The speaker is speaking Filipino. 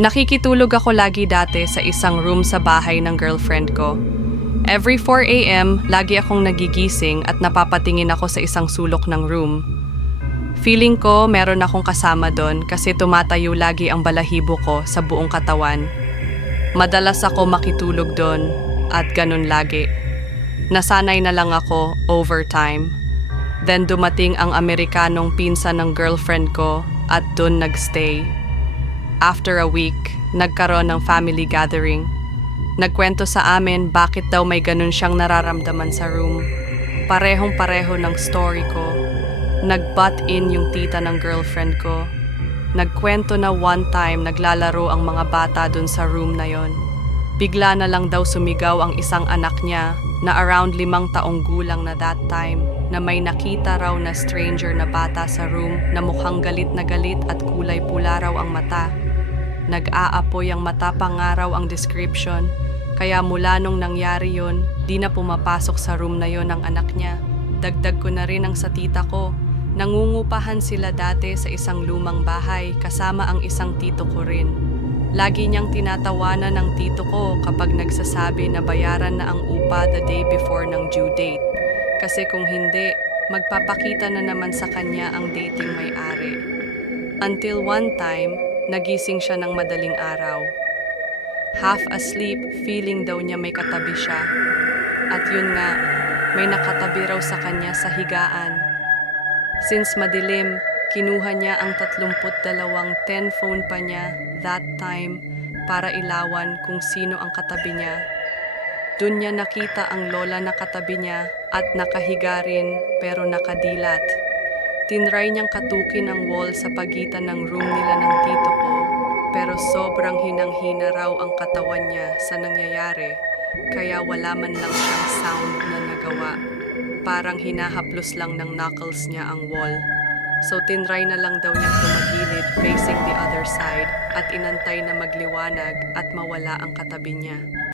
Nakikitulog ako lagi dati sa isang room sa bahay ng girlfriend ko. Every 4 a.m., lagi akong nagigising at napapatingin ako sa isang sulok ng room. Feeling ko meron akong kasama doon kasi tumatayo lagi ang balahibo ko sa buong katawan. Madalas ako makitulog doon at ganun lagi. Nasanay na lang ako over time. Then dumating ang Amerikanong pinsan ng girlfriend ko at doon nagstay. After a week, nagkaroon ng family gathering. Nagkwento sa amin bakit daw may ganun siyang nararamdaman sa room. Parehong-pareho ng story ko. Nag-butt in yung tita ng girlfriend ko. Nagkwento na one time naglalaro ang mga bata dun sa room na yon. Bigla na lang daw sumigaw ang isang anak niya na around 5 taong gulang na that time na may nakita raw na stranger na bata sa room na mukhang galit na galit at kulay pula raw ang mata. Nag-aapoy ang mata pa nga raw ang description, kaya mula nung nangyari yon, di na pumapasok sa room na yon ang anak niya. Dagdag ko na rin ang sa tita ko. Nangungupahan sila dati sa isang lumang bahay kasama ang isang tito ko rin. Lagi niyang tinatawanan ng tito ko kapag nagsasabi na bayaran na ang upa the day before ng due date. Kasi kung hindi, magpapakita na naman sa kanya ang dating may-ari. Until one time, nagising siya ng madaling araw. Half asleep, feeling daw niya may katabi siya. At yun nga, may nakatabi raw sa kanya sa higaan. Since madilim, kinuha niya ang 32 10 phone pa niya that time para ilawan kung sino ang katabi niya. Doon niya nakita ang lola na katabi niya at nakahiga rin pero nakadilat. Tinry niyang katukin ang wall sa pagitan ng room nila ng tito ko, pero sobrang hinang-hina raw ang katawan niya sa nangyayari, kaya wala man lang siyang sound na nagawa. Parang hinahaplos lang ng knuckles niya ang wall. So tinry na lang daw niyang tumagilid facing the other side at inantay na magliwanag at mawala ang katabi niya.